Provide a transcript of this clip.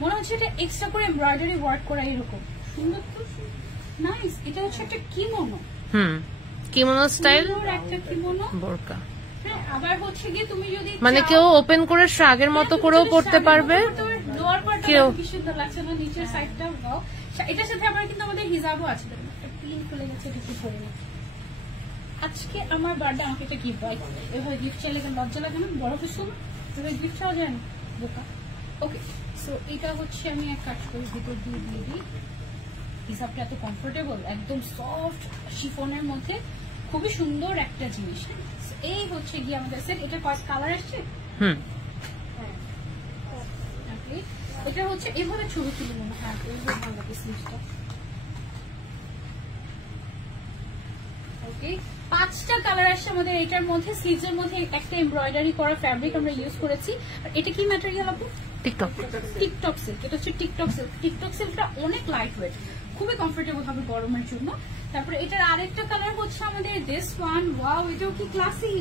মনে হচ্ছে এটা এক্সট্রা করে এমব্রয়ডারি ওয়ার্ক করা, এরকম সুন্দর তো, নাইস। এটা হচ্ছে একটা কিমোনো, কিমোনো স্টাইল একটা কিমোনো বোরকা। আবার হচ্ছে গিয়ে তুমি যদি মানে কেউ ওপেন করে শাগের মতো করেও পড়তে পারবে, লোয়ার পার্টটা কেউ কি সুন্দর লাগছে না, নিচের সাইডটা। এটার সাথে আবার কিন্তু আমাদের হিজাবও আছে, একটা পিন খুলে গেছে, কিছু পরে না। আজকে আমার বার্থডে, আমাকে একটা গিফট দেয়, এভাবে গিফট চাইলে লজ্জা লাগে না? বড় কিছু না, এভাবে গিফট চাওয়া যায় না, বোকা। ওকে, সো এটা হচ্ছে আমি এক কাজ করি, ভিতর দিয়ে দিয়ে দিই। হিসাবটা এত কমফোর্টেবল, একদম সফট শিফনের মধ্যে, খুবই সুন্দর একটা জিনিস। এই হচ্ছে গিয়ে আমাদের সেট। এটা কয় কালার আসছে? এটা হচ্ছে এভাবে ছবি তুলে মনে হয়, এইভাবে ভালো লাগে স্লিভসটা। ওকে, 5টা কালার আসছে আমাদের এটার মধ্যে। স্লিভসের মধ্যে একটা এমব্রয়ডারি করা ফ্যাব্রিক আমরা ইউজ করেছি। আর এটা কি ম্যাটেরিয়াল আপু? TikTok silk. এটা হচ্ছে টিকটক সিল্ক। টিকটক সিল্কটা অনেক লাইট ওয়েট, খুবই কমফোর্টেবল হবে গরমের জন্য। তারপরে এটার আরেকটা কালার হচ্ছে আমাদের দিস ওয়ান। ওয়াও, এটাও কি ক্লাসি!